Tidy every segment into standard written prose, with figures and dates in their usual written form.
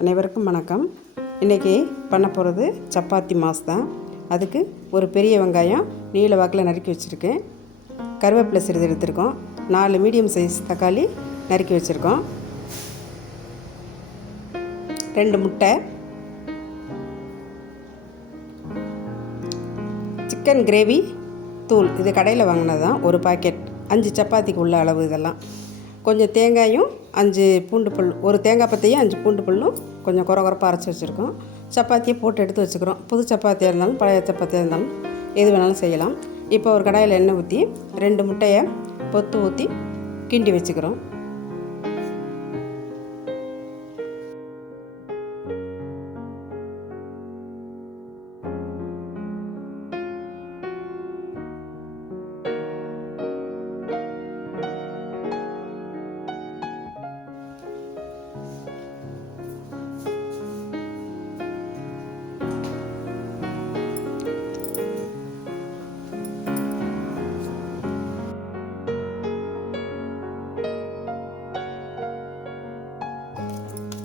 அனைவருக்கும் வணக்கம். இன்றைக்கி பண்ண போகிறது சப்பாத்தி மாஸ் தான். அதுக்கு ஒரு பெரிய வெங்காயம் நீல வாக்கில் நறுக்கி வச்சுருக்கேன். கருவேப்பிலை சிறிது எடுத்துருக்கோம். 4 மீடியம் சைஸ் தக்காளி நறுக்கி வச்சுருக்கோம். 2 முட்டை, சிக்கன் கிரேவி தூள், இது கடையில் வாங்கினது தான், ஒரு பாக்கெட், 5 சப்பாத்திக்கு உள்ள அளவு. இதெல்லாம் கொஞ்சம் தேங்காயும் 5 பூண்டு பல், ஒரு தேங்காய் பத்தையும் 5 பூண்டு பல்லும் கொஞ்சம் குறப்பாக அரைச்சி வச்சுருக்கோம். சப்பாத்தியை போட்டு எடுத்து வச்சுக்கிறோம். புது சப்பாத்தியாக இருந்தாலும் பழைய சப்பாத்தியாக இருந்தாலும் எது வேணாலும் செய்யலாம். இப்போ ஒரு கடாயில் எண்ணெய் ஊற்றி 2 முட்டையை பொத்து ஊற்றி கிண்டி வச்சுக்கிறோம்.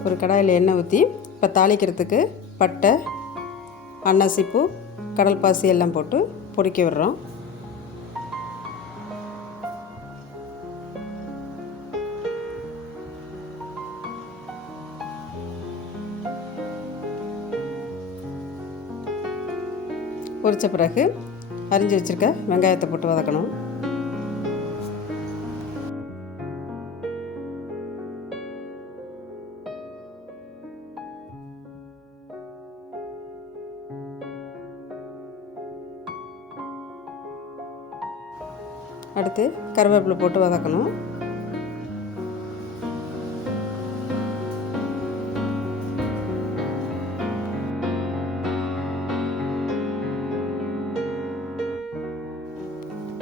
ஒரு கடாயில் எண்ணெய் ஊற்றி இப்போ தாளிக்கிறதுக்கு பட்டை, அன்னாசிப்பூ, கடல் பாசி எல்லாம் போட்டு பொரிக்க விடுறோம். பொரித்த பிறகு அரிஞ்சு வச்சுருக்க வெங்காயத்தை போட்டு வதக்கணும். அடுத்து கருவேப்பிலை போட்டு வதக்கணும்.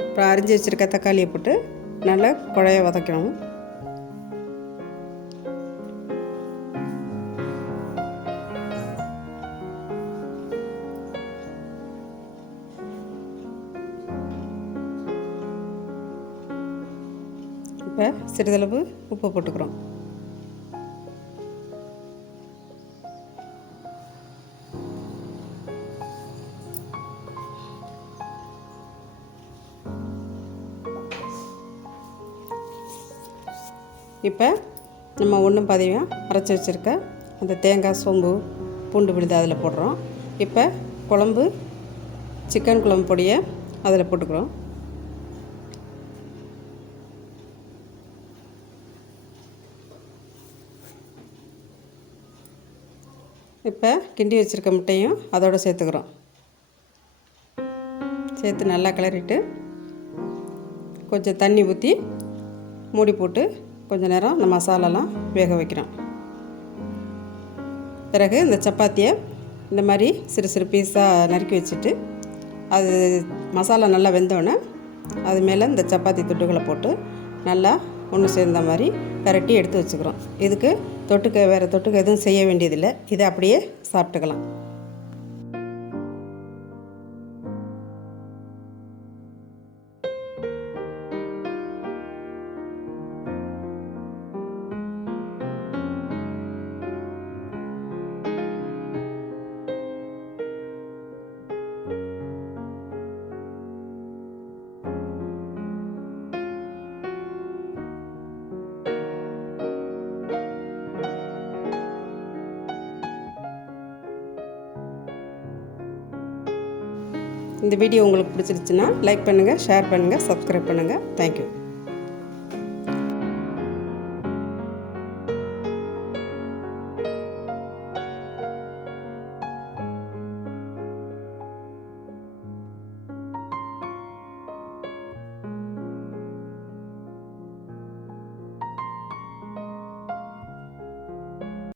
அப்புறம் அரிஞ்சு வச்சுருக்க தக்காளியை போட்டு நல்லா குழைய வதக்கணும். இப்போ சிறிதளவு உப்பு போட்டுக்கிறோம். இப்போ நம்ம ஒன்றும் பாதியும் அரைச்சி வச்சுருக்க அந்த தேங்காய், சோம்பு, பூண்டு விழுது அதில் போடுறோம். இப்போ குழம்பு, சிக்கன் குழம்பு பொடியை அதில் போட்டுக்கிறோம். இப்போ கிண்டி வச்சுருக்க முட்டையும் அதோடு சேர்த்துக்கிறோம். சேர்த்து நல்லா கிளறிட்டு கொஞ்சம் தண்ணி ஊற்றி மூடி போட்டு கொஞ்சம் நேரம் இந்த மசாலாலாம் வேக வைக்கிறோம். பிறகு இந்த சப்பாத்தியை இந்த மாதிரி சிறு சிறு பீஸாக நறுக்கி வச்சுட்டு அது மசாலா நல்லா வெந்தோடனே அது மேலே இந்த சப்பாத்தி துண்டுகளை போட்டு நல்லா ஒன்று சேர்ந்த மாதிரி பரட்டி எடுத்து வச்சுக்கிறோம். இதுக்கு வேறு தொட்டுக்க எதுவும் செய்ய வேண்டியதில்லை. இதை அப்படியே சாப்பிட்டுக்கலாம். இந்த வீடியோ உங்களுக்கு பிடிச்சிருச்சுன்னா லைக் பண்ணுங்கள், ஷேர் பண்ணுங்கள், சப்ஸ்கிரைப் பண்ணுங்கள். தேங்க்யூ.